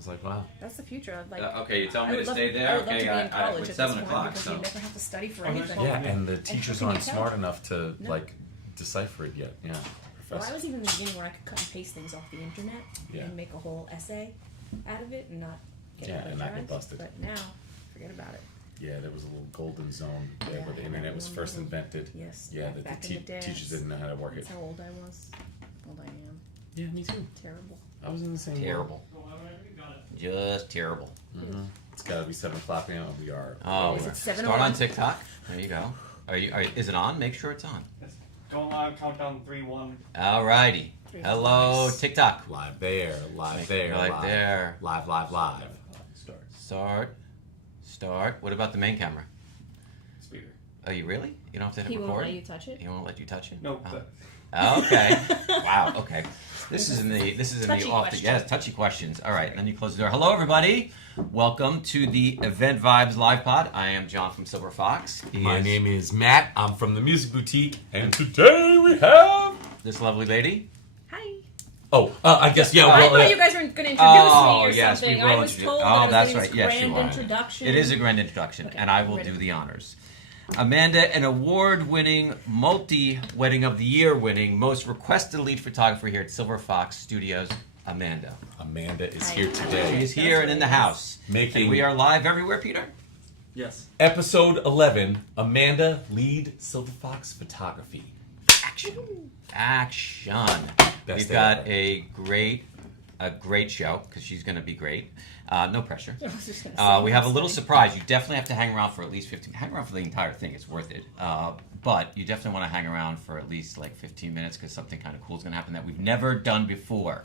was like, wow. That's the future. Like, okay, you tell me to stay there. I would love Okay, to be in college it's at 7 this o'clock. point because So you never have to study for Oh, anything. Yeah, and the teachers how can aren't you smart tell? enough to No. like decipher it yet. Yeah, Well, professor. I was even in the beginning where I could cut and paste things off the internet Yeah. and make a whole essay out of it and not get Yeah, and not get plagiarized. busted. But now, forget about it. Yeah, there was a little golden zone there Yeah, where the internet was first invented. Yes. Yeah, that back the in the days. teachers didn't know how to work it. That's how old I was. Old I am. Yeah, me too. Terrible. I was in the same. terrible. Just terrible. Mm-hmm. It's got to be 7 o'clock now. We are. Oh, Is it 7 start on or TikTok. There you go. Is it on? Make sure it's on. Yes. Going live, countdown 3, 1. Alrighty. Hello, Nice. TikTok. Live there, live Make- there, live there. live. Start. What about the main camera? Speaker. Oh, you really? You don't have to hit He record? won't let you touch it? He won't let you touch it? No, Oh, okay. Wow. Okay. This is in the Touchy off the question. yes touchy questions. All right. And then you close the door. Hello, everybody. Welcome to the Event Vibes Live Pod. I am John from Silver Fox. My name is Matt. I'm from the Music Boutique, and today we have. This lovely lady. Hi. Oh, I guess yeah. I Well, thought you guys were going to introduce Oh, me or yes, something. we will I was introduce- told oh, that I was that's getting right. this Yes, you grand are. introduction. It is a grand introduction, Okay, and I will ready. do the honors. Amanda, an award-winning, multi-Wedding of the Year winning, most requested lead photographer here at Silver Fox Studios, Amanda. Amanda is Hi. here She today, is here and in the house. making And we are live everywhere, Peter. Yes. episode 11. Amanda, lead Silver Fox photography. Action. We've day got ever. a great show because she's going to be great. No pressure. I was just gonna say, We have a little that's surprise. You definitely have to hang around for at least 15. Hang around for the entire thing. It's worth it. But you definitely want to hang around for at least like 15 minutes because something kind of cool is going to happen that we've never done before.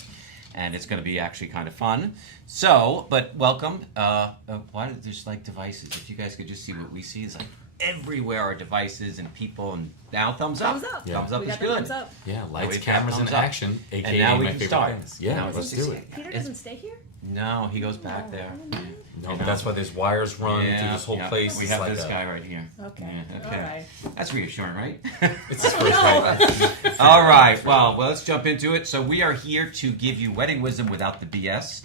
And it's going to be actually kind of fun. So, but welcome. Why do there's like devices? If you guys could just see what we see, is like everywhere are devices and people. And now thumbs up. Thumbs up. Yeah. Thumbs up We is got the good. thumbs up. Yeah, Now lights, we've got cameras, and thumbs up. action. AKA And now we my can favorite start. things. Yeah, Now let's let's do just- it. Peter doesn't stay here? No, he goes back there. No, but that's why there's wires run through this whole place. We It's have like this a- guy right here. Okay. Yeah, All right. That's reassuring, right? It's his first night. All right. Well, let's jump into it. So we are here to give you wedding wisdom without the BS.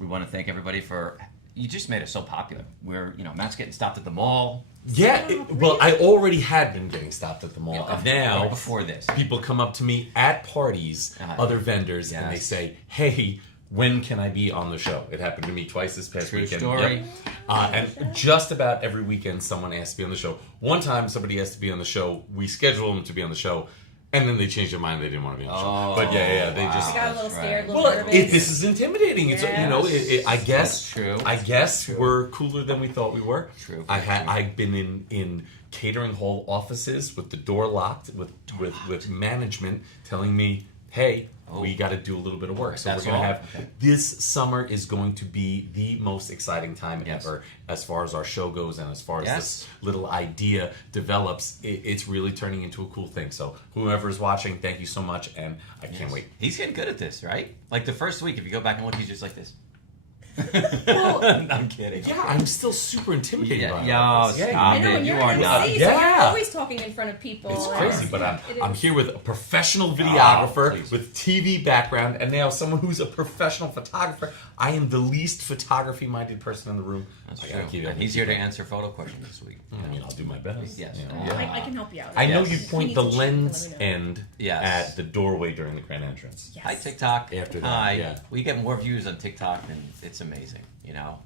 We want to thank everybody for. You just made us so popular. Matt's getting stopped at the mall. Yeah, well, I already had been getting stopped at the mall, and now Well, before this. people come up to me at parties, other vendors, and they Yes. say, "Hey, when can I be on the show?" It happened to me twice this past True weekend. story. Yep. And just about every weekend, someone asks to be on the show. One time, somebody asked to be on the show. We scheduled them to be on the show, and then they changed their mind. They didn't want to be on the show. But yeah, they wow. just. I got a little That's scared, a right. little Well, nervous. this is intimidating. It's I guess That's true. I guess True. we're cooler than we thought we were. True. I've been in catering hall offices with the door locked with management telling me, "Hey, we got to do a little bit of work." So That's we're going to all? have Okay. this summer is going to be the most exciting time Yes. ever as far as our show goes and as far as Yes. this little idea develops. It's really turning into a cool thing. So whoever is watching, thank you so much, and I can't wait. He's getting good at this, right? Like the first week, if you go back and look, he's just like this. Well, I'm kidding. yeah, I'm still super intimidated by Yeah, all this. stop I know, it. and You you're are an not. MC, so you're Yeah. always talking in front of people. It's and crazy, but it I'm is- here with a professional videographer please. with TV background, and now someone who's a professional photographer. I am the least photography-minded person in the room. That's I gotta true. keep it And on he's here to YouTube. answer photo questions this week. I mean, I'll do my best. Yes. you know. Yeah. I can help you out. I know Yes. you We point need the to cheat, lens let me know. end Yes. at the doorway during the grand entrance. Yes. Hi, TikTok. After that, Hi. yeah. We get more views on TikTok, and it's amazing,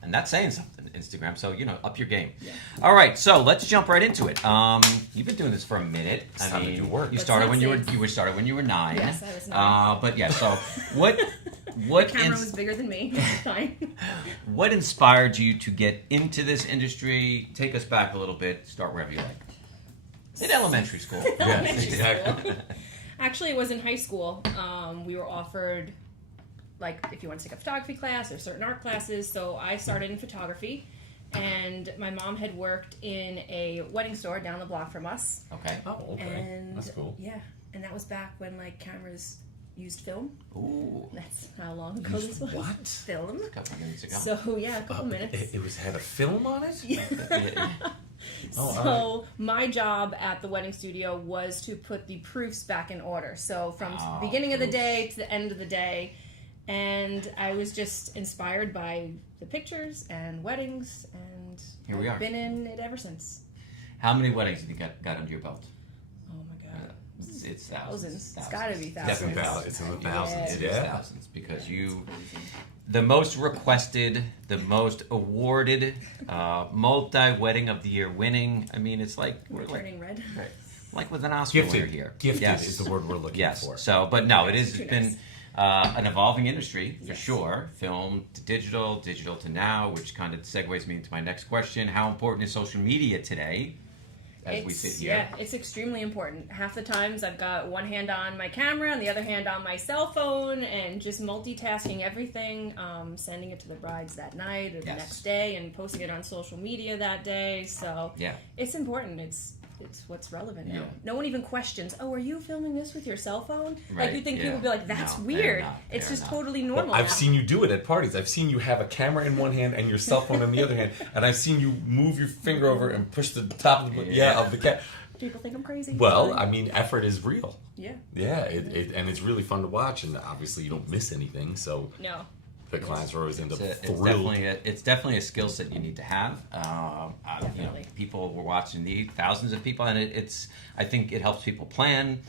and that's saying something. Instagram, so up your game. Yeah. All right, so let's jump right into it. You've been doing this for a minute. It's time to do work. You Let's started not when say- you started when you were 9. Yes, I was 9. But yeah, so what The camera was bigger than me. It's fine. what inspired you to get into this industry? Take us back a little bit. Start wherever you like. In elementary school. Yes, Elementary exactly. Actually, it was in high school. We were offered, if you want to take a photography class or certain art classes. So I started in photography, and my mom had worked in a wedding store down the block from us. Okay. Oh, okay. And That's cool. Yeah, and that was back when cameras used film. Ooh. That's how long ago this was. What? Film. A couple minutes ago. So yeah, a couple minutes. It had a film on it? Yeah. Oh, So all my job at the wedding studio was to put the proofs back in order. So from Oh, beginning of the proofs. day to the end of the day, And I was just inspired by the pictures and weddings, and Here we I've are. been in it ever since. How many weddings have you got under your belt? Oh my god. It's Thousands. It's gotta be Definitely thousands. It's in the Yeah. thousands. It is Yeah. thousands because the most requested, the most awarded, multi-wedding of the year winning. I mean, it's like We're we're like, turning red. like with an Oscar winner Gifted. here. Gifted Yes. is the word we're looking Yes. for. So, but no, it has Too been nice. an evolving industry for Yes. sure. Film to digital, digital to now, which kind of segues me into my next question: how important is social media today, as we sit here? Yeah, it's extremely important. Half the times I've got one hand on my camera and the other hand on my cell phone and just multitasking everything, sending it to the brides that night or the Yes. next day and posting it on social media that day. So Yeah. it's important. It's what's relevant now. Yeah. No one even questions, oh, are you filming this with your cell phone? Right, Like, you think yeah. people would be like, that's No, they're weird. not. It's They're just not. totally Well, normal I've now. seen you do it at parties. I've seen you have a camera in one hand and your cell phone in the other hand, and I've seen you move your finger over and push the top of the of the cat. People think I'm crazy. Well, I mean, effort is real. yeah. Yeah, and it's really fun to watch, and obviously you don't miss anything, so No. the clients are always end up It's thrilled. it's definitely a skill set you need to have. Definitely. People were watching thousands of people, and I think it helps people plan.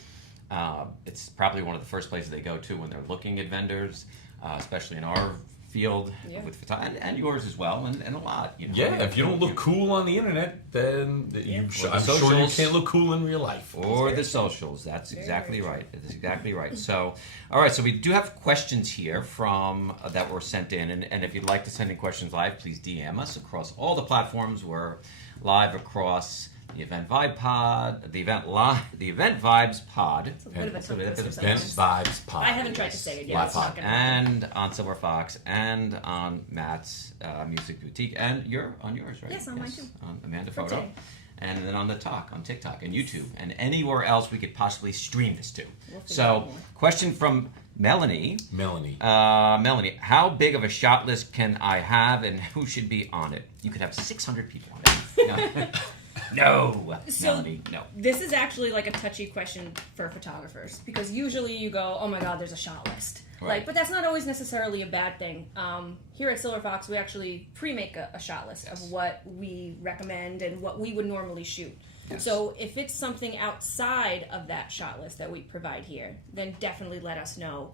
It's probably one of the first places they go to when they're looking at vendors, especially in our field Yeah. with photography, and yours as well, and a lot. You know, Yeah, if you don't look cool on the internet, then Yeah. I'm Or sure the you socials. can't look cool in real life. or the socials. That's Very, exactly very right. That's exactly right. So, all right. So we do have questions here from that were sent in, and if you'd like to send in questions live, please DM us across all the platforms. We're live across the Event Vibe Pod, the Event Vibes Pod, It's a bit of a tongue twister Event sometimes. Vibes Pod. I haven't tried to say it yet. Live It's not pod. gonna happen. and on Silver Fox, and on Matt's Music Boutique, and you're on yours, right? Yes, on mine too. On Amanda For Photo. today. And then on the Talk, on TikTok and YouTube, and anywhere else we could possibly stream this to. We'll figure So, out more. question from Melanie. Melanie. Melanie, how big of a shot list can I have, and who should be on it? You could have 600 people on it. No, So- Melanie, no. This is actually like a touchy question for photographers because usually you go, "Oh my God, there's a shot list." Right. Like, but that's not always necessarily a bad thing. Here at Silver Fox, we actually pre-make a shot list Yes. of what we recommend and what we would normally shoot. Yes. So if it's something outside of that shot list that we provide here, then definitely let us know.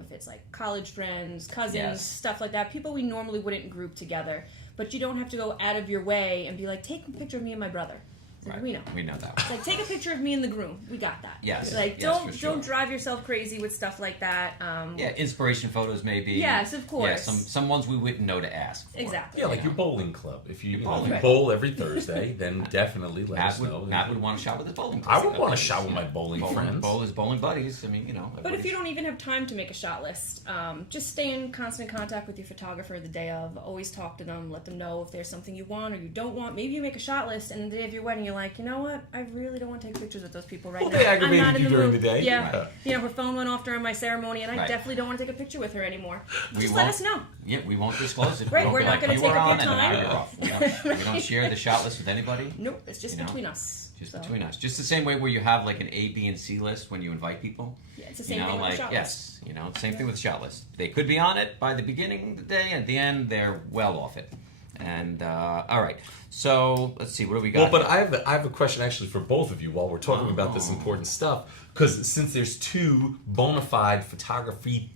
If it's like college friends, cousins, Yes. stuff like that, people we normally wouldn't group together. But you don't have to go out of your way and be like, take a picture of me and my brother. It's like, Right. we know. We know that. It's like, take a picture of me and the groom. We got that. Yes. Like, Yes, don't for sure. don't drive yourself crazy with stuff like that. Yeah, inspiration photos maybe. Yes, of course. Yeah, some ones we wouldn't know to ask for. Exactly. Yeah, like your bowling club. If you, bowling if you club. bowl every Thursday, then definitely let us know. Matt would want to shop with his bowling. I would buddies. want to shop with my bowling friends. Bowl his bowling buddies. I mean, you know. But if you don't even have time to make a shot list, just stay in constant contact with your photographer the day of. Always talk to them. Let them know if there's something you want or you don't want. Maybe you make a shot list, and the day of your wedding, you're like, you know what? I really don't want to take pictures with those people right Well, now. they I'm aggravated not in you the during mood. the day. Yeah. Right. You know, her phone went off during my ceremony, and I Right. definitely don't want to take a picture with her anymore. We Just let won't- us know. Yeah, we won't disclose it. Right, We won't we're be not like, gonna you take were up your on and now time. you're off. We don't share the shot list with anybody. Nope, it's just You know, between us. Just So, between us. Just the same way where you have like an A, B, and C list when you invite people. Yeah, it's the You same know, thing with like the shot list. yes, you know, same thing with the shot list. They could be on it by the beginning of the day, and at the end they're well off it. And all right, so let's see, what do we got? Well, but here? I have a question actually for both of you while we're talking about this important stuff. Because since there's two bona fide photography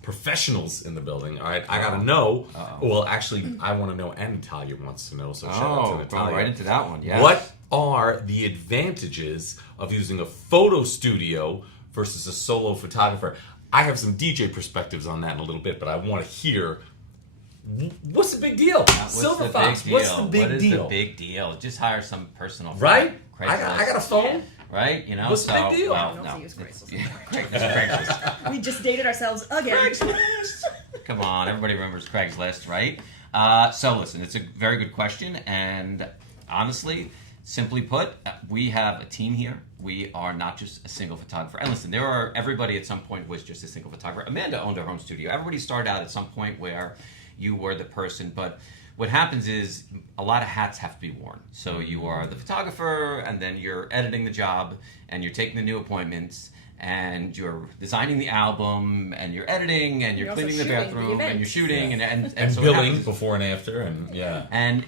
professionals in the building, all right, I gotta know. Well, actually, I want to know, and Natalia wants to know. So shout out to going Natalia. right into that one. Yeah. What are the advantages of using a photo studio versus a solo photographer? I have some DJ perspectives on that in a little bit, but I want to hear. What's the big deal? What's Silver the Fox. big What's deal? the big What is deal? the big deal? Just hire some personal Right? friend. I got a phone. Right? You know, What's the so big deal? well, I don't no. see use Craigslist It's Craigslist. We just dated ourselves again. Come on, everybody remembers Craigslist, right? So listen, it's a very good question, and honestly, simply put, we have a team here. We are not just a single photographer. And listen, everybody at some point was just a single photographer. Amanda owned her home studio. Everybody started out at some point where you were the person, but what happens is a lot of hats have to be worn. So you are the photographer, and then you're editing the job, and you're taking the new appointments, and you're designing the album, and you're editing, and you're You're also cleaning the shooting the bathroom, and you're events. shooting, and And so it billing happens. before and after, and yeah. And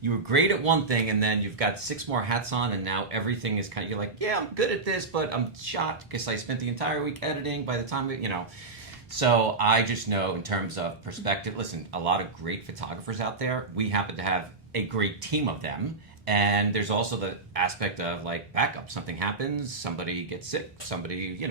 you were great at one thing, and then you've got 6 more hats on, and now everything is kind of, you're like, yeah, I'm good at this, but I'm shot because I spent the entire week editing. By the time so I just know in terms of perspective, listen, a lot of great photographers out there. We happen to have a great team of them. And there's also the aspect of like backup. Something happens, somebody gets sick, somebody,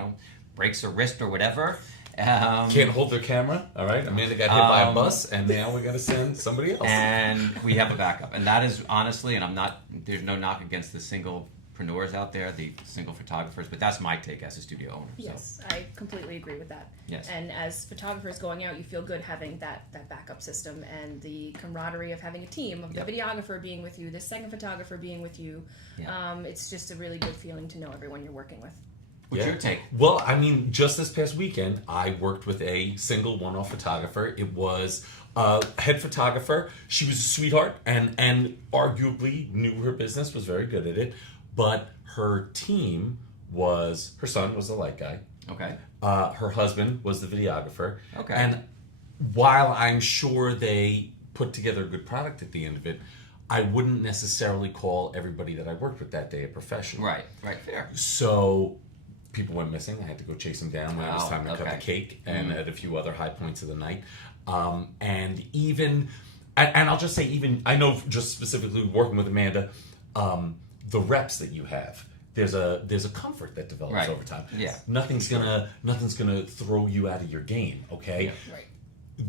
breaks a wrist or whatever. Can't hold their camera, all right? Amanda got hit by a bus, and now we got to send somebody else. And we have a backup. And that is honestly, and there's no knock against the singlepreneurs out there, the single photographers, but that's my take as a studio owner. Yes, I completely agree with that. Yes. And as photographers going out, you feel good having that backup system and the camaraderie of having a team, of the Yep. videographer being with you, the second photographer being with you. Yeah. It's just a really good feeling to know everyone you're working with. What's your take? Well, I mean, just this past weekend, I worked with a single one-off photographer. It was a head photographer. She was a sweetheart and arguably knew her business, was very good at it. But her team her son was the light guy. Okay. Her husband was the videographer. Okay. And while I'm sure they put together a good product at the end of it, I wouldn't necessarily call everybody that I worked with that day a professional. Right, fair. So people went missing. I had to go chase them down when it was Wow, time to cut okay. the cake, and at a few other high points of the night. And I'll just say, even I know just specifically working with Amanda, the reps that you have. There's a comfort that develops Right. over time. Yeah. Nothing's gonna throw you out of your game. Okay. Yeah. Right.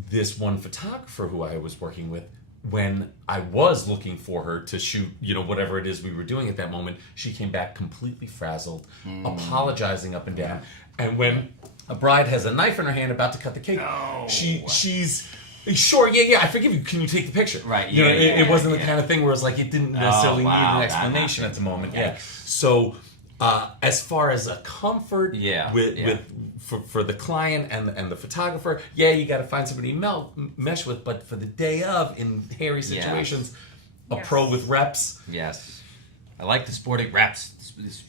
This one photographer who I was working with, when I was looking for her to shoot, whatever it is we were doing at that moment, she came back completely frazzled, apologizing up and down. And when a bride has a knife in her hand about to cut the cake, she's sure, yeah, I forgive you. Can you take the picture? Right, It wasn't the yeah. kind of thing where it's like it didn't necessarily wow, need an that explanation at happened. the moment. Yeah. So as far as a comfort for the client and the photographer, you got to find somebody to mesh with. But for the day of, in hairy situations, a Yes. pro with reps. Yes. I like the sporting reps.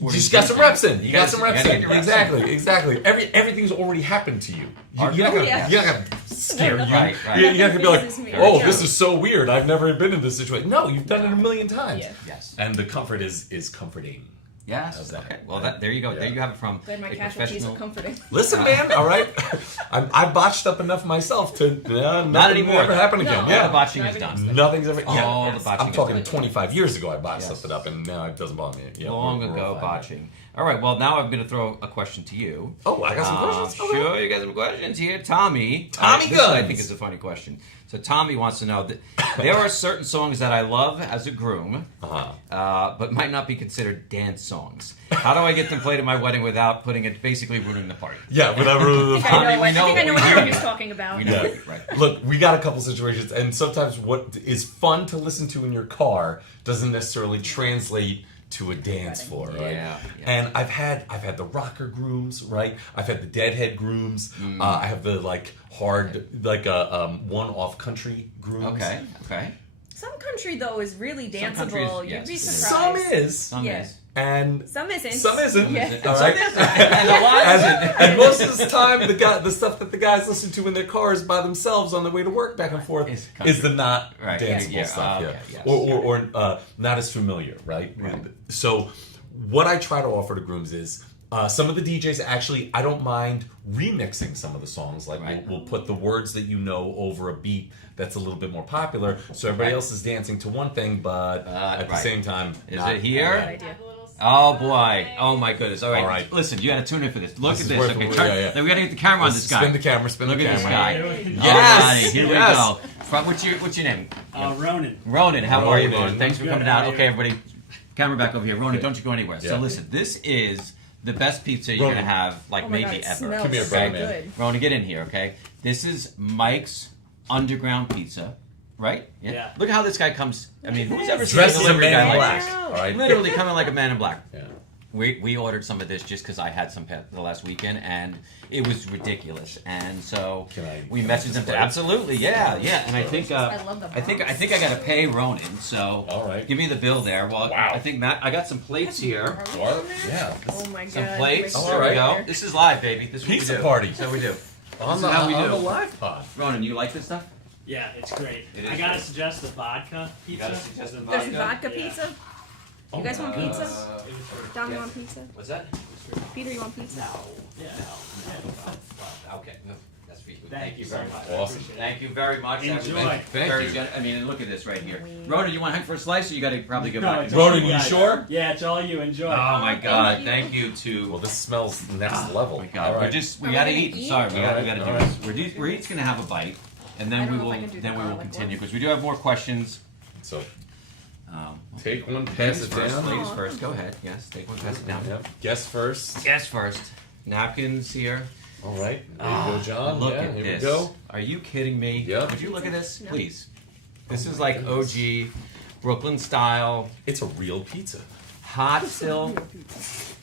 You just got some reps in. You got some reps gotta in. get your reps in. Exactly. Everything's already happened to you. You're not gonna, Yeah. you're not gonna scare you. Right. You're not gonna be like, Nothing phases me. oh, Yeah. this is so weird. I've never been in this situation. No, you've done it a million times. Yeah. Yes. And the comfort is comforting. Yes. How's that? Okay. Well, there you go. Yeah. There you have it from Glad my a casualties are professional. comforting. Listen, man. All right, I botched up enough myself to nothing anymore. will ever happen No. again. All the Yeah, botching is Not done. even- nothing's ever. Yeah, All the botching I'm is talking done. 25 years ago. I botched Yes. something up, and now it doesn't bother me. Yeah, Long we're ago fine. botching. All right. Well, now I'm going to throw a question to you. Oh, I got some questions. Okay. Sure, you got some questions here. Tommy. Tommy this I Guns. think is a funny question. So Tommy wants to know that there are certain songs that I love as a groom, but might not be considered dance songs. How do I get them played at my wedding without putting it basically ruining the party? Yeah, without ruining the I think fun. I know what know- Aaron is talking about. We know, Yeah. right? Look, we got a couple situations, and sometimes what is fun to listen to in your car doesn't necessarily translate to a dance floor, right? Yeah, yeah. And I've had the rocker grooms, right? I've had the deadhead grooms. I have the hard, one-off country grooms. Okay. Some country though is really Some countries, danceable. yes. You'd be Some surprised. is, Some Yeah. is. and Some isn't. some isn't. Yeah. All right. And a lot And most of the time, the stuff that the guys listen to in their cars by themselves on their way to work, back and forth, Is country. is the not Right. danceable Yeah. stuff, Okay. Yes. or not as familiar, right? So, what I try to offer to grooms is some of the DJs actually, I don't mind remixing some of the songs. Like Right. we'll put the words that you know over a beat that's a little bit more popular, so everybody else is dancing to one thing, but at the right. same time, Is not- it here? Good idea. Oh boy! Oh my goodness! All right. All right. Listen, you got to tune in for this. Look This at is this. worth Okay, it. turn, Yeah. Then we got to get the camera on this guy. Spin the camera. Spin Look the at this camera. guy. Yes, Alrighty, here yes. we go. What's your name? Ronan. Ronan. How are you, Ronan. Ronan? Thanks for Good, coming how out. are Okay, you? everybody, camera back over here. Ronan, don't you go anywhere. So Yeah. listen, this is the best pizza you're Ronan. gonna have, like Oh my maybe God, it ever. smells Come here, so brother, man. good. Ronan, get in here, okay? This is Mike's Underground Pizza, right? Yeah. Look at how this guy comes. I mean, who's ever seen Dressed a as a delivery man guy in like black. this? All right. Literally coming like a man in black. Yeah. we ordered some of this just because I had some the last weekend, and it was ridiculous. And so we messaged them to absolutely, yeah. And I think I love the I think I got to pay Ronan. So All right. give me the bill there. Well, Wow. I think Matt, I got some plates here. What? Yeah. Oh my god. Some plates. Oh, there all we right. go. This is live, baby. This is what we Pizza do. party. That's how we do. On This is how we do. the live pod. Ronan, you like this stuff? Yeah, it's great. It is I gotta great. suggest the vodka pizza. gotta suggest the There's vodka? vodka Yeah. pizza? You guys want pizza? Don, you yes. want pizza? What's that? Peter, you want pizza? Yeah. Okay, no, that's for you. Thank you very much. Awesome. Thank you very much. Enjoy. Everybody. Thank Very you. I mean, and look at this right here. Ronan, you want to hang for a slice, or you got to probably go No, back? it's and- all Ronan, you guys. sure? Yeah, it's all you. Enjoy. Oh my God! you. Thank you to. Well, this smells next level. Oh my God! All We right. just we Are we gotta gonna eat. eat? Sorry, we gotta All do right. this. We're each gonna have a bite, and I then don't we know if will I can do the will garlic continue one. because we do have more questions. So Um, take one, pass ladies it first. down. Ladies Aw. first. Go ahead. Yes, take one. Pass it down. Yep. Guess first. Yes, first. Napkins here. All right. There Ah, you go, John. Look yeah, at here this. we go. Are you kidding me? Yep. Would you look at this, No. please? This Oh is my like goodness. OG Brooklyn style, It's a real pizza. hot still.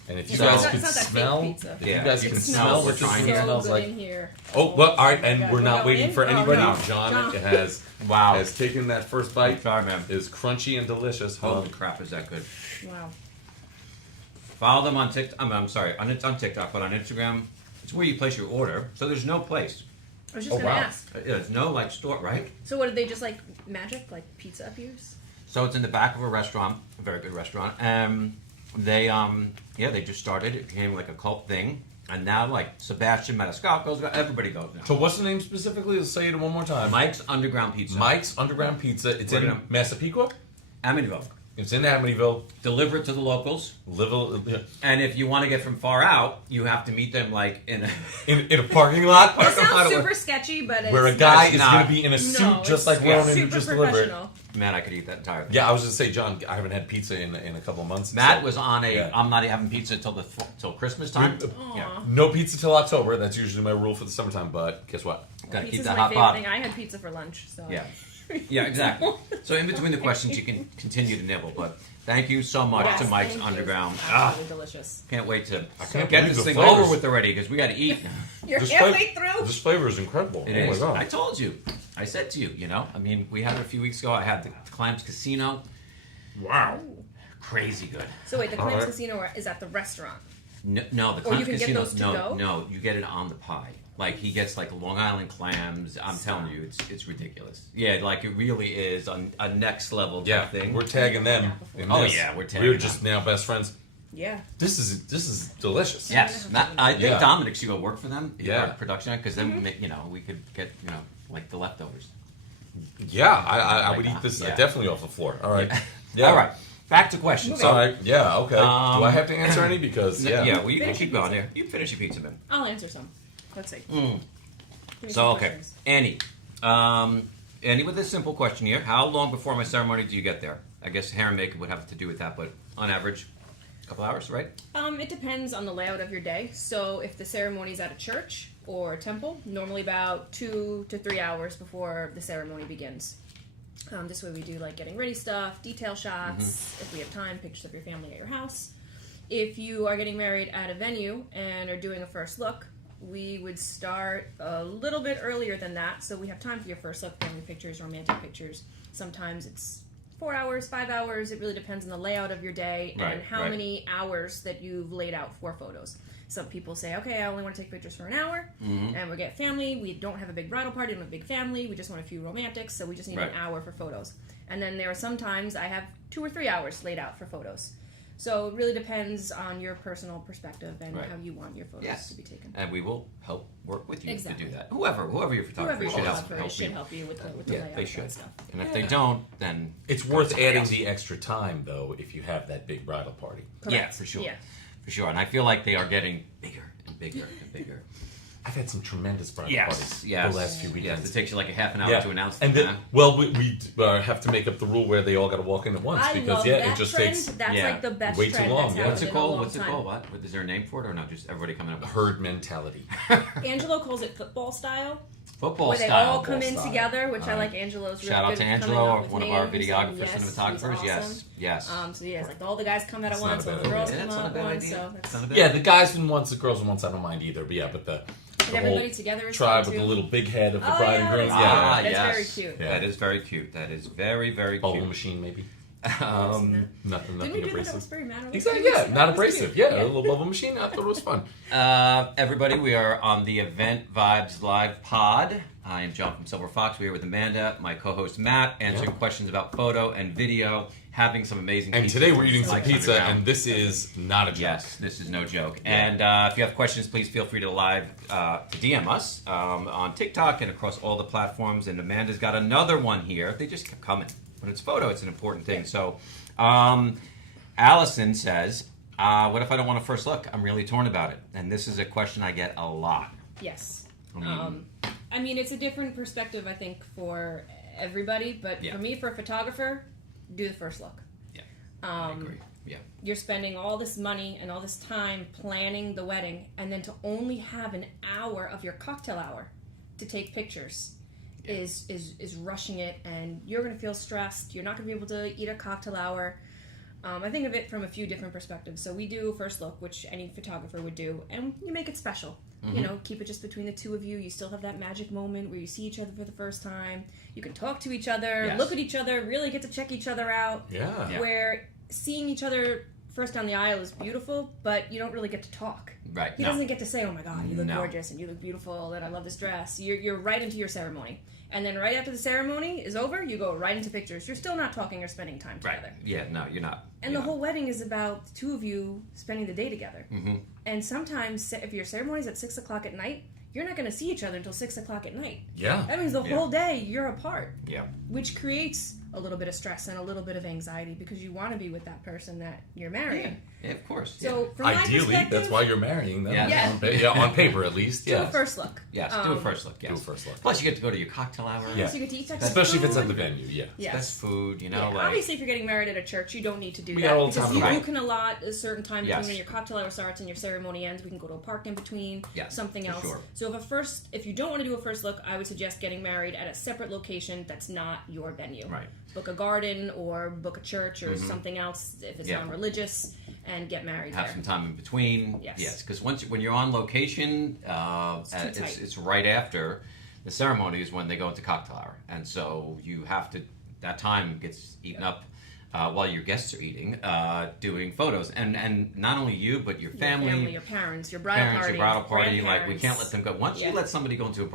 And if you So- guys It's not could that fake smell, pizza. if Yeah, you guys you can can smell smell what we're this trying thing here. smells good like. in here. Oh, well, all right, my and God. we're We're not going waiting in? for Oh, anybody. no. John John. has Wow. has taken that first bite. Sorry, man. Is crunchy and delicious. Hold Holy on. crap, is that good? Wow. Follow them on TikTok. I'm sorry, on TikTok, but on Instagram, it's where you place your order. So there's no place. I was just Oh, gonna wow. ask. There's no like store, right? So what did they just like magic, like pizza up yours? So it's in the back of a restaurant, a very good restaurant. They just started. It became like a cult thing, and now like Sebastian Maniscalco's got everybody goes now. So what's the name specifically? Let's say it one more time. Mike's Underground Pizza. Mike's Underground Pizza. It's We're in gonna- Massapequa. Amityville. It's in Amityville. Deliver it to the locals. And if you want to get from far out, you have to meet them like in a in a parking lot. It sounds super sketchy, but it's Where a guy It's is not. going to be in a suit no, just like it's Ronan who super just delivered. professional. man, I could eat that entire thing. Yeah, I was just say, John, I haven't had pizza in a couple of months. Matt so- was on a. Yeah. I'm not having pizza till Christmas time. Aw. Yeah, No pizza till October. That's usually my rule for the summertime. But guess what? gotta keep Pizza's that my hot favorite pot. thing. I had pizza for lunch, so Yeah. Yeah, exactly. So in between the questions, you can continue to nibble. But thank you so much Yes, to Mike's thank you. Underground. Absolutely delicious. Can't wait to can't get believe this the thing flavors. over with already because we got to eat. You're This halfway flavor- through. This flavor is incredible. It oh is. my I god! told you. I said to you. You know. I mean, we had it a few weeks ago. I had the Clams Casino. Wow. Crazy good. So wait, the All Clams right. Casino is at the restaurant. No, the Or Clams you can get Casino. those to no, go? no, you get it on the pie. Like he gets like Long Island clams. I'm telling you, it's ridiculous. Yeah, like it really is a next level type Yeah, thing. we're tagging them. in Oh, this. yeah, we're tagging We're them. just now best friends. Yeah. This is delicious. Yes, I think Yeah. Dominic should go work for them. Yeah. our production, because then we could get like the leftovers. Yeah, I Like would eat that. this Yeah. definitely off the floor. All right. All right, back to questions. All right. Yeah. Okay. Do I have to answer any? Because Yeah, yeah. well, you can Finish keep your going pizza. there. You can finish your pizza, man. I'll answer some. Let's see. Mm. Give me So some okay, questions. Annie with this simple question here: how long before my ceremony do you get there? I guess hair and makeup would have to do with that, but on average, a couple hours, right? It depends on the layout of your day. So if the ceremony's at a church or a temple, normally about 2 to 3 hours before the ceremony begins. This way we do like getting ready stuff, detail shots, if we have time, pictures of your family at your house. If you are getting married at a venue and are doing a first look, we would start a little bit earlier than that, so we have time for your first look, family pictures, romantic pictures. Sometimes it's 4 hours, 5 hours. It really depends on the layout of your day Right, and how right. many hours that you've laid out for photos. Some people say, okay, I only want to take pictures for an hour, and we get family. We don't have a big bridal party, we don't have a big family. We just want a few romantics, so we just need Right. an hour for photos. And then there are some times I have 2 or 3 hours laid out for photos. So it really depends on your personal perspective and Right. how you want your photos Yes. to be taken. And we will help work with you Exactly. to do that. Whoever your photographer Whoever should you help, should you. help you with the Yeah, layout they of should. that stuff. And if they don't, then It's worth adding the extra time though if you have that big bridal party. yeah, Correct. for sure, Yeah. for sure. And I feel like they are getting bigger and bigger and bigger. I've had some tremendous bridal Yes, parties yes. the last few Yes, weekends. it takes you like a half an hour Yeah, to announce and them. then, we have to make up the rule where they all got to walk in at once I because love yeah, that it just trend. takes That's Yeah. like the best way too trend long, that's yeah. happened What's it in a called? long What's it time. called? What? Is there a name for it or no? Just everybody coming up with herd mentality. Angelo calls it football style. Football where they style. all come in style. together, which I like. Angelo's really Shout out good to at coming Angelo, up with one of our names, videographers, and yes, cinematographers. he's Yes, awesome. yes. So yeah, it's like all the guys come out at It's not once, a all bad the girls idea. come It's out not a at bad once. idea. So It's not a bad Yeah, the guys in once, the girls in once. I don't mind either. But yeah, but the and whole everybody together is tribe fun, with the too. little big head of the Oh, bride yeah, and groom. that's Yeah, That's yes. very cute. Yeah. That is very cute. That is very, very bubble cute. machine maybe. Um, Didn't Nothing we do that at abrasive. Westbury Manor? Exactly. Yeah, not That was abrasive. cute. Yeah, a little bubble machine. I thought it was fun. Everybody, we are on the Event Vibes Live Pod. I am John from Silver Fox. We're here with Amanda, my co-host Matt, answering questions about photo and video, having some amazing And pizza today we're eating from some Mike's pizza, Underground. and this is not a joke. Yes, this is no joke. Yeah. And if you have questions, please feel free to to DM us on TikTok and across all the platforms. And Amanda's got another one here. They just kept coming. When it's photo, it's an important thing. So, Allison says, what if I don't want a first look? I'm really torn about it. And this is a question I get a lot. Yes. Mm. I mean, it's a different perspective, I think, for everybody. But Yeah. for me, for a photographer, do the first look. Yeah, I Um, agree. Yeah. You're spending all this money and all this time planning the wedding, and then to only have an hour of your cocktail hour to take pictures is rushing it, and you're going to feel stressed. You're not going to be able to eat a cocktail hour. I think of it from a few different perspectives. So we do first look, which any photographer would do, and you make it special. You know, keep it just between the two of you. You still have that magic moment where you see each other for the first time. You can talk to each other, Yes. look at each other, really get to check each other out. Yeah. Yeah. Where seeing each other first down the aisle is beautiful, but you don't really get to talk. Right. He no. doesn't get to say, "Oh my God, you look No. gorgeous and you look beautiful and I love this dress." You're right into your ceremony, and then right after the ceremony is over, you go right into pictures. You're still not talking or spending time Right. together. Yeah, no, you're not. And You're the not. whole wedding is about the two of you spending the day together. Mm-hmm. And sometimes, if your ceremony is at 6:00 at night, you're not going to see each other until 6:00 at night. Yeah. That means the Yeah. whole day you're apart, Yeah. which creates a little bit of stress and a little bit of anxiety because you want to be with that person that you're marrying. Yeah, of course. So, from my Ideally, perspective, that's why you're marrying them. Yeah. Yeah. On paper at least. do Yeah. a first look. Yes, do a first look. Yes. Do a first look. Plus, you get to go to your cocktail hour. Yeah. So you get to eat that Especially if it's at food. the venue. Yeah. Yes. Best food, you know, Yeah, like. obviously, if you're getting married at a church, you don't need to do We that got all the because time you, to you wait. can allot a certain time between Yes. when your cocktail hour starts and your ceremony ends. We can go to a park in between, Yes, something for else. sure. So if you don't want to do a first look, I would suggest getting married at a separate location that's not your venue. Right. Book a garden or book a church or something else if it's Yeah. non-religious, and get married Have there. some time in between. Yes. because when you're on location, too tight. it's right after the ceremony is when they go into cocktail hour, and so you have to. That time gets eaten up while your guests are eating, doing photos, and not only you but your family. Your parents, your bridal Parents, party, your bridal party, like we grandparents. can't let them go. Once Yeah. you let somebody go into a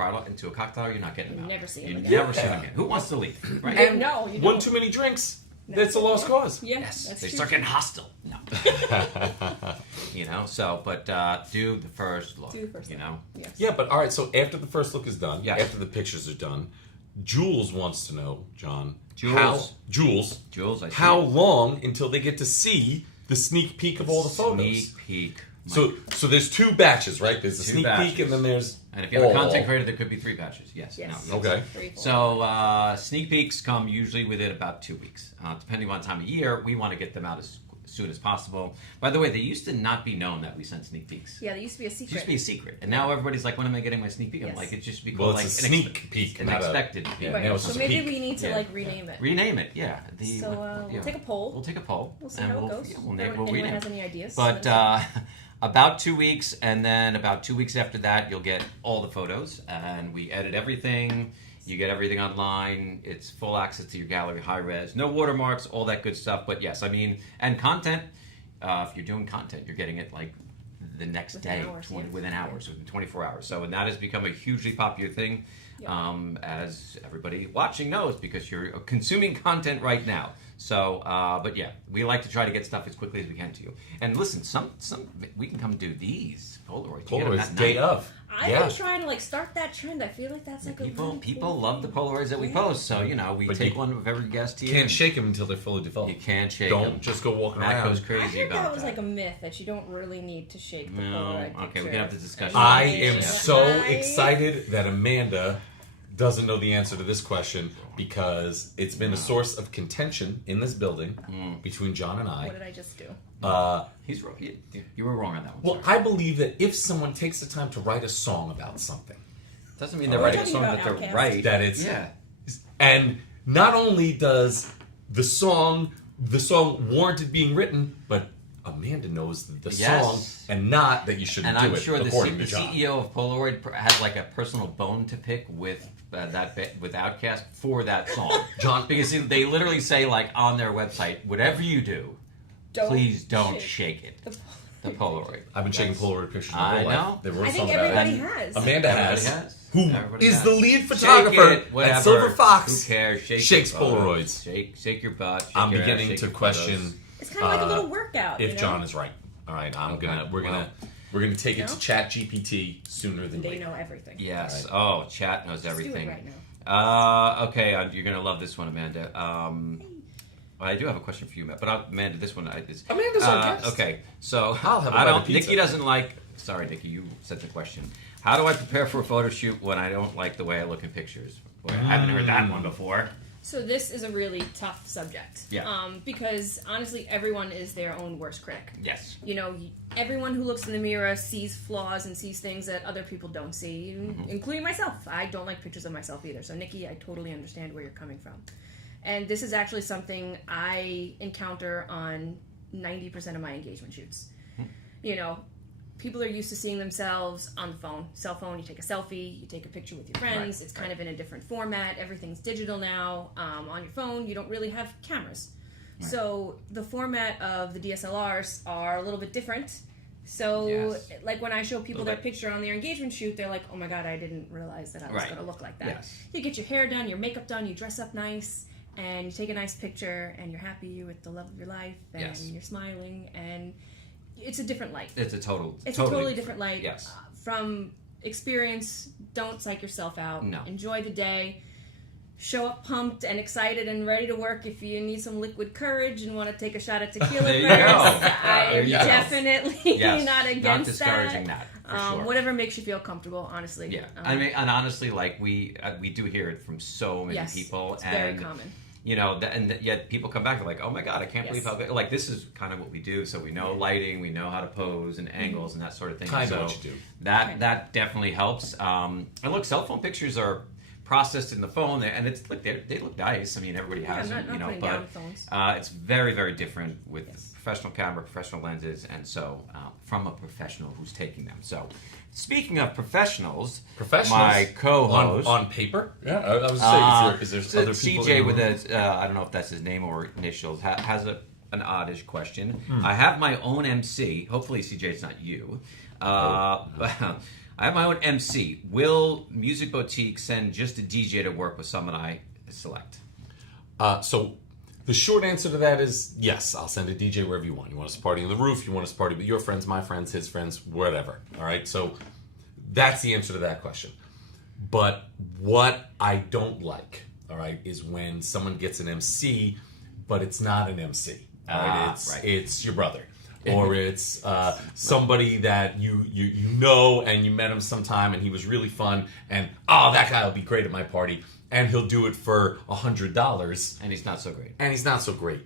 cocktail hour, you're not getting them out. never see You them again. never see them again. Who wants to leave? Right? And no, you One don't. too many drinks. That's a lost cause. Yeah, Yes, that's they true. start getting hostile. No, you know. So, but do the first look. Do the first you look. know. Yes. Yeah, but all right. So after the first look is done, Yeah. after the pictures are done, Jules wants to know, John. Jules. Jules. I see. How long until they get to see the sneak peek of all the photos? Sneak peek. So there's two batches, right? There's a Two sneak batches. peek, and then there's And if you have a all. content creator, there could be 3 batches. Yes. Yes. No. Okay. 3, 4. So sneak peeks come usually within about 2 weeks, depending on time of year. We want to get them out as soon as possible. By the way, they used to not be known that we sent sneak peeks. Yeah, there used to be a It secret. used to be a secret, and now everybody's like, "When am I getting my sneak peek?" I'm Yes. like, "It just be Well, called it's like a sneak peek, an not a- expected peek." Yeah, Right. now it's So just a maybe peek. we need to Yeah. rename it. Rename it, yeah. So we'll yeah. take a poll. We'll take a poll. We'll see and how we'll, it goes. yeah, we'll name, Anyone we'll rename has it. any ideas? But let us about 2 weeks, and then about 2 weeks after that, you'll get all the photos, and we edit everything. You get everything online. It's full access to your gallery, high res, no watermarks, all that good stuff. But yes, I mean, and content. If you're doing content, you're getting it like the next Within day, hours, within yeah. hours, within 24 hours. So, and that has become a hugely popular thing, Yeah. as everybody watching knows, because you're consuming content right now. So, but yeah, we like to try to get stuff as quickly as we can to you. And listen, some we can come do these Polaroids. You get them Polaroids that day night. of. I've Yeah. been trying to like start that trend. I feel like that's like a really People cool love the thing. Polaroids that we Yeah. post. So you know, we But take you one of every guest here. Can't shake them until they're fully developed. You can't shake Don't them. just go walking Matt around. goes I crazy heard about that was like a myth that you don't really need to shake the No, Polaroid okay, picture. we can have this discussion. I Yeah. am so excited that Amanda doesn't know the answer to this question because it's been a source of contention in this building between John and What I. did I just do? He's wrong. You were wrong on that one. Well, sorry. I believe that if someone takes the time to write a song about something, Doesn't mean they're We're writing a talking song about that they're Outkast. right. That it's Yeah. and not only does the song warranted being written, but Amanda knows the Yes. song and not that you shouldn't And do I'm it. sure the according to John. CEO of Polaroid has like a personal bone to pick with with Outkast for that song. John- because they literally say like on their website, whatever you do, please don't shake shake it. The Polaroid. I've been shaking That's- Polaroid pictures my I whole life. know. They wrote I a think song about everybody it. has. Amanda Everybody has, has. who Everybody is has. the lead Shake photographer it, whatever. at Silver Fox. Who cares? Shakes your photos. Polaroids. Shake your butt. Shake I'm your ass, beginning shake to your question photos. It's kind of like a little workout. if you know? John is right. All right, we're gonna take it No? to Chat GPT sooner than They later. know everything. Yes. Right. Oh, chat knows Let's do it everything. right now. Okay, you're gonna love this one, Amanda. Well, I do have a question for you, Matt, but Amanda, this one is Amanda's our guest. Okay, so I'll have a I bite don't. of pizza. Nikki doesn't like. Sorry, Nikki, you said the question. How do I prepare for a photo shoot when I don't like the way I look in pictures? Boy, I haven't heard that one before. So this is a really tough subject. Yeah. Because honestly, everyone is their own worst critic. Yes. You know, everyone who looks in the mirror sees flaws and sees things that other people don't see, including myself. I don't like pictures of myself either. So, Nikki, I totally understand where you're coming from. And this is actually something I encounter on 90% of my engagement shoots. You know, people are used to seeing themselves on the phone. Cell phone, you take a selfie, you take a picture with your friends. Right, It's kind of in a different format. Everything's digital now. On your phone, you don't really have cameras. Right. So the format of the DSLRs are a little bit different. So, Yes. like when I show people their Little bit. picture on their engagement shoot, they're like, "Oh my god, I didn't realize that I was Right. going to look like that." Yes. You get your hair done, your makeup done, you dress up nice, and you take a nice picture, and you're happy with the love of your life, and Yes. you're smiling, and it's a different light. It's a total. It's a totally different light. Yes. From experience, don't psych yourself out. No. Enjoy the day. Show up pumped and excited and ready to work. If you need some liquid courage and want to take a shot at tequila There you first, go. I There am you go. definitely Yes. not against Not discouraging that. For sure. Whatever makes you feel comfortable, honestly. Yeah, I mean, and honestly, like we do hear it from so many yes, people, it's and very common. you know, and yet people come back and like, oh my god, I can't believe Yes. how good. Like this is kind of what we do, so we know lighting, we know how to pose and angles and that sort of thing. Kind so of what you do. That definitely helps. And look, cell phone pictures are processed in the phone, and it's look they look nice. I mean, everybody has I'm them, not you know, putting but down phones. it's very very different with Yes. professional camera, professional lenses, and so from a professional who's taking them. So. Speaking of professionals, my co-host on paper. Yeah, I was saying, is there other people? CJ in the with room? I don't know if that's his name or initials has an oddish question. Hmm. I have my own MC. Hopefully, CJ, it's not you. I have my own MC. Will Music Boutique send just a DJ to work with someone I select? So the short answer to that is yes. I'll send a DJ wherever you want. You want us to party on the roof. You want us to party with your friends, my friends, his friends, whatever. All right. So that's the answer to that question. But what I don't like, all right, is when someone gets an MC, but it's not an MC. All right. It's your brother. Or it's somebody that you know and you met him sometime and he was really fun and that guy will be great at my party and he'll do it for $100 And he's not so great. and he's not so great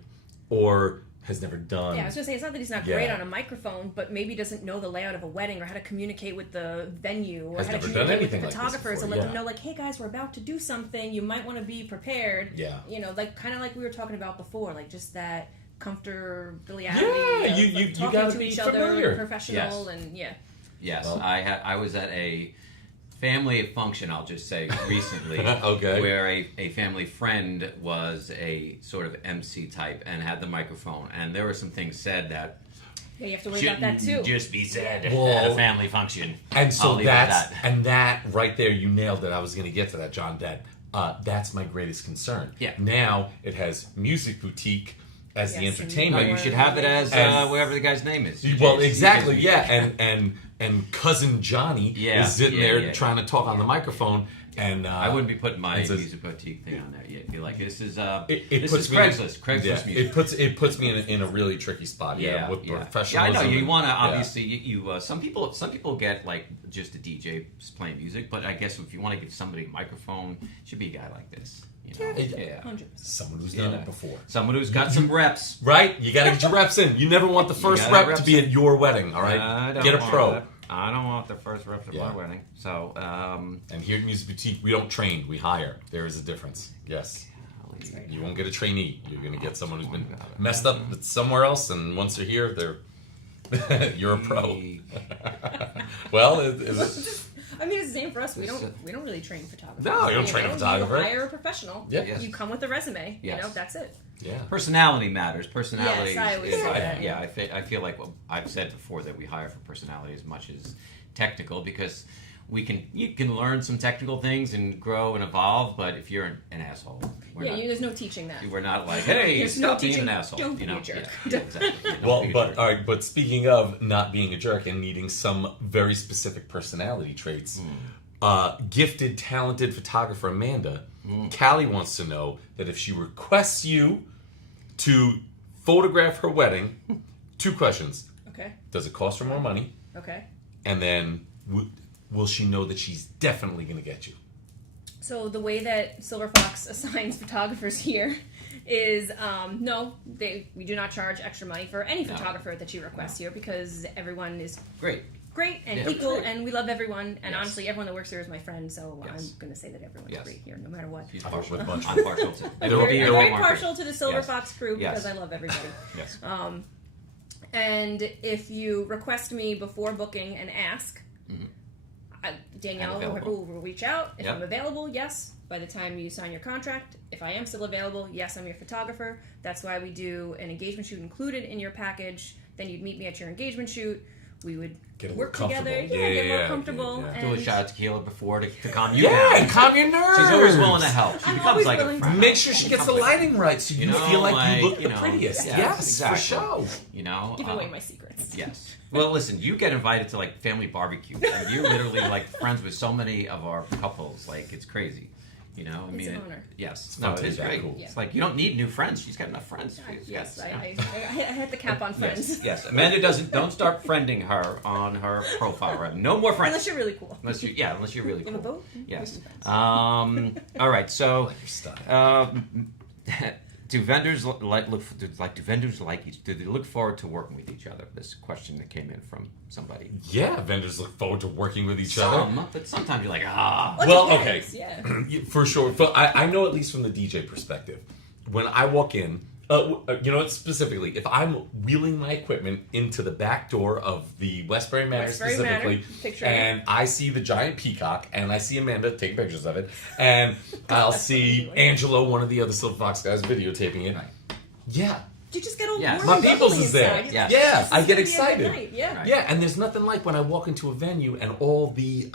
or has never done. Yeah, I was gonna say it's not that he's not Yeah. great on a microphone, but maybe doesn't know the layout of a wedding or how to communicate with the venue or Has how to never done communicate with anything the like this photographers and before, let yeah. them know, like, hey guys, we're about to do something. You might want to be prepared. Yeah. You know, like kind of like we were talking about before, like just that comfortability. Yeah, of, you like, talking gotta to be each familiar. other, professional, and yeah. Yes, Well- I was at a family function, I'll just say, recently. Okay. Where a family friend was a sort of MC type and had the microphone, and there were some things said that Yeah, you have to worry about that shouldn't too. just be said Well, at a family function. And so I'll leave it at that right there, you nailed it. I was going to get to that, John. That's my greatest concern. Yeah. Now it has Music Boutique as the Yes, and No, entertainment. you should have it as And- whatever the guy's name is. Well, CJ. exactly, yeah, and cousin Johnny Yeah, is sitting yeah, there yeah. trying to talk on the microphone, and I wouldn't be putting my it says- music boutique thing on there yet. Be like, this is It this puts is me Craigslist. Craigslist yeah, music. it puts me in a really tricky spot. Yeah, with Yeah, I professionalism. know you and- want to yeah. obviously you some people get like just a DJ playing music, but I guess if you want to give somebody a microphone, it should be a guy like this. You know? Yeah. 100%. Someone who's You done know. it before. Someone who's got some reps. Right? You got to get your reps in. You never want the first gotta rep to be at your wedding, all right? I don't Get a want pro. that. I don't want the first reps at Yeah. my wedding. So, And here at Music Boutique, we don't train, we hire. There is a difference. Yes. right. You won't get a trainee. You're going to get someone who's been messed up somewhere else, and once they're here, you're a pro. Well, I mean, it's the same for us. We don't really train photographers. No, you don't train a photographer. You hire a professional. Yeah. Yes. You come with a resume. Yes. You know, that's it. yeah. personality matters. Personality Yes, I always is say like, that, yeah, I feel like I've said before that we hire for personality as much as technical because you can learn some technical things and grow and evolve, but if you're an asshole, There's no teaching that. we're not like, hey, There's no stop being teaching, an asshole. don't you be know? a jerk. Yeah, exactly. Don't Well, be a but jerk. all right. But speaking of not being a jerk and needing some very specific personality traits, gifted, talented photographer Amanda, Callie wants to know that if she requests you to photograph her wedding, 2 questions: Okay. does it cost her more money? Okay. And then, will she know that she's definitely going to get you? So the way that Silver Fox assigns photographers here is no, we do not charge extra money for any photographer that you request here because everyone is Great. great and Yeah. equal, Great. and we love everyone. And Yes. honestly, everyone that works here is my friend, so Yes. I'm going to say that everyone's Yes. great here, no matter what. She's I work partial. with a bunch of I'm partial to. I'm There will very, be I'm a very Walmart partial to the Silver Yes. Fox crew Yes. because I love everybody. Yes. And if you request me before booking and ask, Danielle I'm or whoever available. will reach out. If Yep. I'm available, yes. By the time you sign your contract, if I am still available, yes, I'm your photographer. That's why we do an engagement shoot included in your package. Then you'd meet me at your engagement shoot. We would Get a little work together, comfortable. get more Yeah, comfortable. yeah. Do a And shot of tequila before to calm you Yeah, down. and calm your nerves. She's always willing to help. She I'm becomes always like a willing to friend. Make sure she gets the lighting right so you, You know, feel like like, you look you the know, prettiest. yes, Yes, exactly. for sure. You know, give away my secrets. Yes. Well, listen, you get invited to like family barbecues, and you're literally like friends with so many of our couples. Like it's crazy. You know, It's an honor. Yes, fun no, to it is be that great. cool. It's like you don't need new friends. She's got enough friends. Yes, yeah. I hit the cap on friends. Yes, yes. Amanda don't start friending her on her profile. Right? No more friends. Unless you're really cool. Unless you're really You have a cool. vote? Yes. All right. So, Your style. do vendors do vendors like each? Do they look forward to working with each other? This question that came in from somebody. Yeah, vendors look forward to working with each other. Some, but sometimes you're like, ah. It Well, depends, okay. Yeah. Yeah, for sure. But I know at least from the DJ perspective, when I walk in, you know what, specifically, if I'm wheeling my equipment into the back door of the Westbury Manor Westbury specifically, Manor, picture it. and I see the giant peacock, and I see Amanda taking pictures of it, and I'll That's see what I'm doing. Angelo, one of the other Silver Fox guys, videotaping it. Right. Yeah. You just get all Yes. warm My and people's bubbly is there. inside. Yes. Yeah, This I is get gonna be a good excited. night, Yeah. Right. Yeah, and there's nothing like when I walk into a venue and all the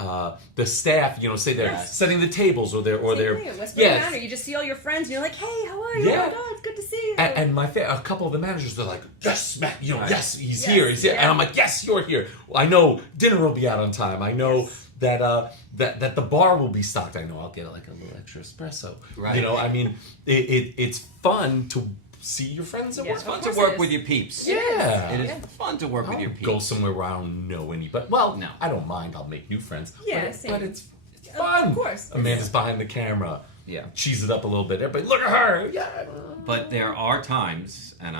staff, you know, say they're Yes. setting the tables or they're Same thing at Westbury yeah. Manor. You just see all your friends and you're like, hey, how are you? Yeah. Oh my god, it's good to see you. And a couple of the managers, they're like, yes, Matt, you know, Right. yes, he's Yes, here, he's here. yeah. And I'm like, yes, you're here. I know dinner will be out on time. I know Yes. that the bar will be stocked. I know I'll get like a little extra espresso. Right. You know, I mean, it's fun to see your friends at Yeah. work. It's fun Of to course work it with is. your peeps. Yeah. It is Yeah. fun to work with your I'll peeps. go somewhere where I don't know anybody. Well, No. I don't mind. I'll make new friends. Yeah, but, same. but it's fun. Of course. Amanda's behind the camera. Yeah. Cheese it up a little bit. Everybody, look at her. Yeah. But there are times, and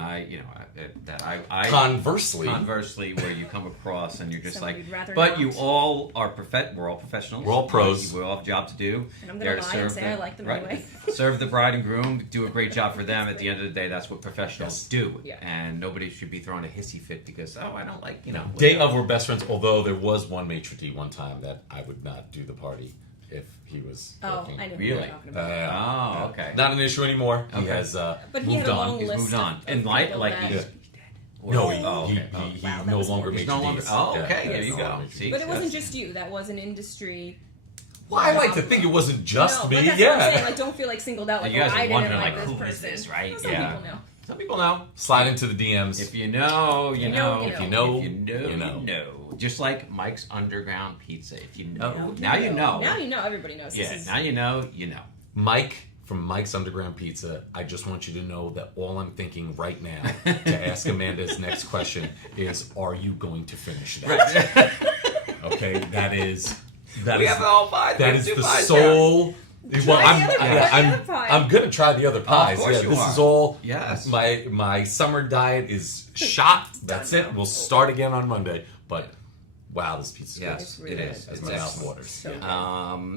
conversely, where you come across and you're just Someone like, you'd rather but not. you all are we're all professionals. We're all pros. We all have a job to do. And I'm gonna There to lie and serve say I like them right. anyway. Serve the bride and groom, do a great job for them. At the end of the day, that's what professionals Yes. do. Yeah. And nobody should be throwing a hissy fit because, I don't like, Day of we're best friends, although there was one maitre d' one time that I would not do the party if he was Oh, working. I know who you're Really? talking about. Oh, okay. Not an issue anymore. He Okay. has But he moved had a on. long He's list moved on. of In light, people like that- he's Yeah. or- No, oh, he okay. Oh. he Wow, that no was longer He's maitre no d'. longer. Oh, Yeah, okay. yeah, There you no go. longer maitre d'. See, But it wasn't that's- just you. That was an industry. Well, I like to think it wasn't just no, me. but that's yeah. what I'm saying. Like, don't feel like singled out. Like, You guys oh, are I didn't wondering, like like, this who is person. this, right? Well, some Yeah. people know. Some people know. Slide into the DMs. If you know, you know. you If know. you know, If you know, you you know. Just like Mike's Underground Pizza. If you know, Now you know. Now you know. Everybody knows. Yeah, This is, now you know, you know. Mike from Mike's Underground Pizza, I just want you to know that all I'm thinking right now to ask Amanda's next question is, are you going to finish that? Okay, that is We have all five. that We is have the two pies sole. Well, Try the other pie, try the other pie. I'm gonna try the other pies. course Yeah, you this are. is all. Yes. My summer diet is shot. That's it. We'll start again on Monday. But Wow, this pizza's good. Yes, It's really it good. is. As It's my mouth excellent. waters. So good.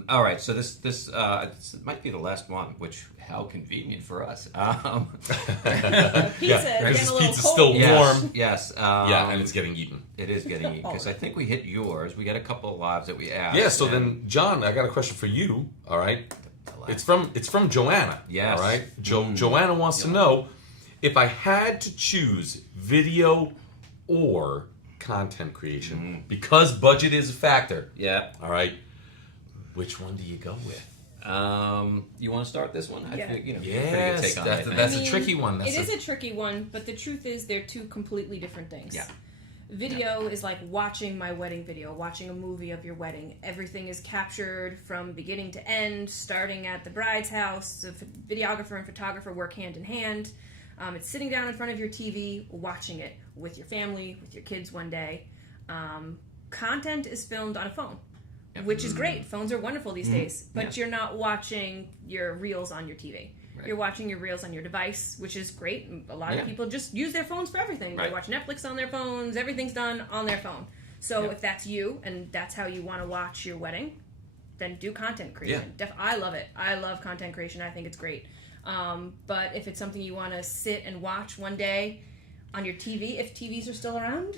All right, so this might be the last one, which how convenient for us. Pizza is because getting this a little pizza's cold. still Yes, warm. yes. Yeah, and it's getting eaten. it is getting eaten because I think we hit yours. We got a couple of lives that we asked. Yeah, so and then, John, I got a question for you. All right, the last- it's from Joanna. Yes. All right, Joanna wants to know if I had to choose video or content creation because budget is a factor. yeah. All right, which one do you go with? You want to start this one? I Yeah. think you know. Yes, pretty good take on that's- it. that's a tricky one. It is a tricky one, but the truth is they're two completely different things. Yeah. Video is like watching my wedding video, watching a movie of your wedding. Everything is captured from beginning to end, starting at the bride's house. The videographer and photographer work hand in hand. It's sitting down in front of your TV, watching it with your family, with your kids one day. Content is filmed on a phone, which is great. Phones are wonderful these days, but you're not watching your reels on your TV. Right. You're watching your reels on your device, which is great. A lot Yeah. of people just use their phones for everything. Right. They watch Netflix on their phones. Everything's done on their phone. So Yeah. if that's you and that's how you want to watch your wedding, then do content creation. I love it. I love content creation. I think it's great. But if it's something you want to sit and watch one day on your TV, if TVs are still around,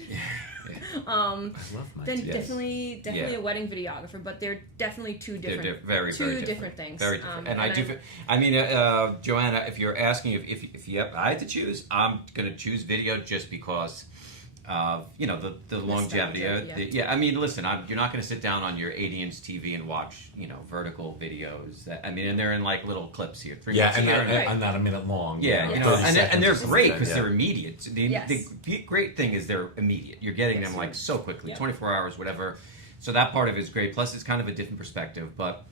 I love my then TV. definitely Yeah. a wedding videographer. But they're definitely two They're different, very, two very different things. Very different. And and I mean, Joanna, if you're asking if I had to choose, I'm going to choose video just because of, you know, the longevity. Nostalgia, I mean, listen, you're not going to sit down on your 80-inch TV and watch, you know, vertical videos. I mean, and they're in like little clips here. 3 Yeah, minutes and here. I'm not a minute long. Yeah, you know, 30 and seconds they're or something great like because that. they're immediate. Yes. The great thing is they're immediate. You're getting Yes. them like so quickly, Yep. 24 hours, whatever. So that part of it is great. Plus, it's kind of a different perspective, but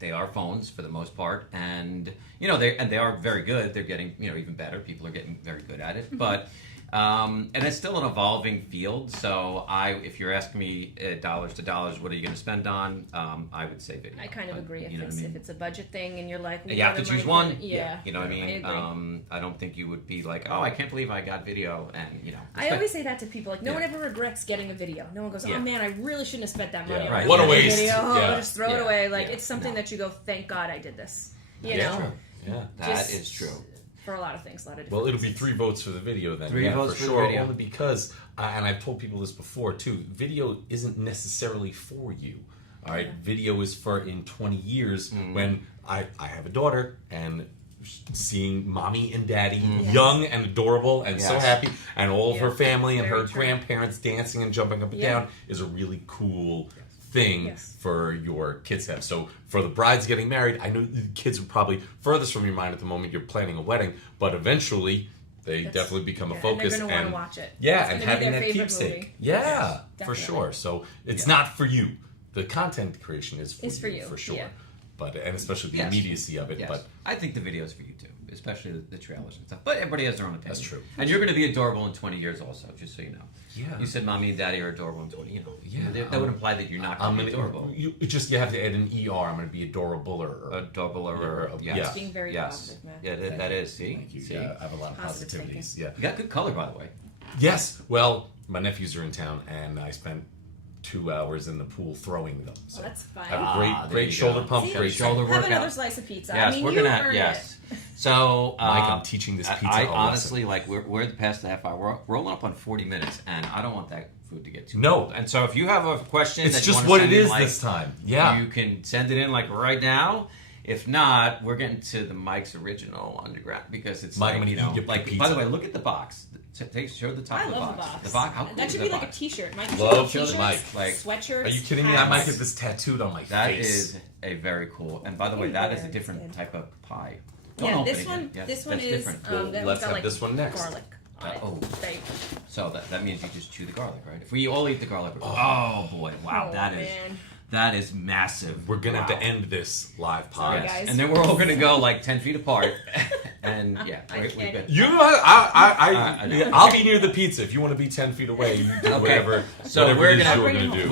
they are phones for the most part, and you know they are very good. They're getting, you know, even better. People are getting very good at it, but. And it's still an evolving field. So if you're asking me dollars to dollars, what are you going to spend on? I would say video. I kind of agree. You know what I If mean? it's a budget thing and you're like, You have to choose one. Yeah, You know what I mean? agree. I don't think you would be like, oh, I can't believe I got video, and you know. I always say that to people. Like, no one Yeah. ever regrets getting a video. No one goes, Yeah. "Oh man, I really shouldn't have spent that money Yeah. on Right. What a that waste. video. Oh, Yeah. just throw it Yeah. away." Like, Yeah. it's something No. that you go, "Thank God I did this." You Yeah. know, Yeah. That is Just true. for a lot of things. A lot of Well, different it'll be reasons. 3 votes for the video then. Three yeah, votes for for the sure. video. Only because, and I've told people this before too. Video isn't necessarily for you. All right, video is for in 20 years when I have a daughter and seeing mommy and daddy young and adorable and so Yes. happy, and all of her Yeah. family and Very her true. grandparents dancing and jumping up and Yeah. down is a really cool thing Yes. for your kids to have. So for the brides getting married, I know the kids are probably furthest from your mind at the moment you're planning a wedding, but eventually they That's- definitely become a yeah, focus. and they're gonna want to watch it. Yeah, It's and gonna be having their that favorite keepsake. movie. Yeah, Yes, for definitely. sure. So it's Yeah. not for you. The content creation is It's for you, for sure. yeah. But and especially the Yes. immediacy of it. Yes. But I think the videos for you too, especially the trailers and stuff. But everybody has their own opinion. That's true. And you're going to be adorable in 20 years also, just so you know. yeah, You said mommy and daddy are adorable in 20. You know, Yeah, that would imply that you're not I'm going to be gonna, adorable. you have to add an ER. I'm going to be adorable or Adorable or Yeah. yes. Being very yes. positive, Matt. Yeah, that is. See, Thank you. see. Yeah, I have a lot of Positive positivities. Yeah. You got good color, by the way. Yes. Well, my nephews are in town, and I spent 2 hours in the pool throwing them. So Well, that's fine. I have a there great you shoulder go. pump, See, great shoulder Have workout. another slice of pizza. Yes, I mean, we're you gonna. earned Yes. it. So Mike, I'm teaching this pizza I a lesson. honestly like we're past the half hour. We're rolling up on 40 minutes, and I don't want that food to get too No. cold. And so if you have a question, It's that you just wanna what send it in, is like, this time. Yeah. you can send it in like right now. If not, we're getting to the Mike's Original Underground because it's Mike, like, I'm gonna you know, eat your like. pizza. By the way, look at the box. Show the top I of the love box. the box. The box. How cool That is should the be like a box? T-shirt. Mike, Love t-shirts, Mike. Like, sweatshirts. Are you kidding me? I might hats. get this tattooed on my That face. is a very cool. And by the way, that is a different type of pie. Don't Yeah, open this it one. yet. Yeah, This one that's is. different. Well, that let's one's got have like this one next. garlic on it. Oh. They- So that means you just chew the garlic, right? If we all eat the garlic, oh boy, wow, Oh, that man. is massive. We're gonna have to Wow. end this live Sorry, pod. Yes. guys. And then we're all gonna go like 10 feet apart, and yeah, I we've can't been. You, I know. I'll be near the pizza. If you want to be 10 feet away, you do Okay. whatever. So whatever we're it is gonna- you're Bring it gonna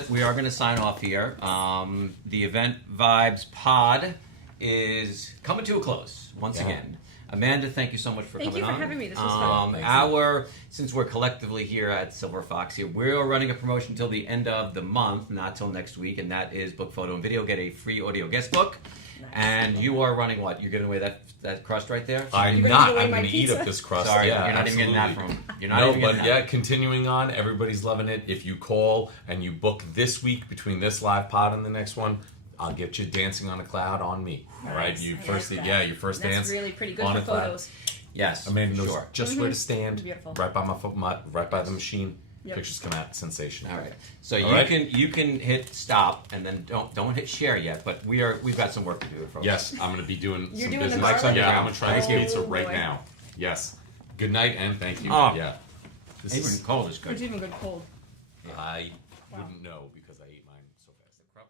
do. We are gonna sign off here. The Event Vibes Pod is coming to a close once Yeah. again. Amanda, thank you so much for Thank coming you for on. having me. This was fun. Thank you. Since we're collectively here at Silver Fox here, we're running a promotion till the end of the month, not till next week, and that is book, photo, and video. Get a free audio guest book. Nice. And you are running what? You're giving away that crust right there? I'm You're gonna not. give away I'm my going to eat pizza? up this crust. Sorry, yeah, you're not even getting that absolutely. from. You're not No, even getting but that. yeah, continuing on, everybody's loving it. If you call and you book this week between this live pod and the next one, I'll get you dancing on a cloud on me. All right, Nice. you I first, like that. yeah, your first That's dance really pretty good on for a cloud. photos. Yes, Amanda knows sure. just where to stand, Beautiful. right by right by the machine. Yep. Pictures come out sensational. All right. So All you right. can hit stop and then don't hit share yet. But we've got some work to do, folks. Yes, I'm going to be doing You're some doing the business. garlic? Yeah, I'm going to try this Thank you. pizza right Oh, boy. now. Yes. Good night and thank you. Oh. Yeah. This Even is, cold is good. It's even good cold. I Wow. wouldn't know because I ate mine so fast.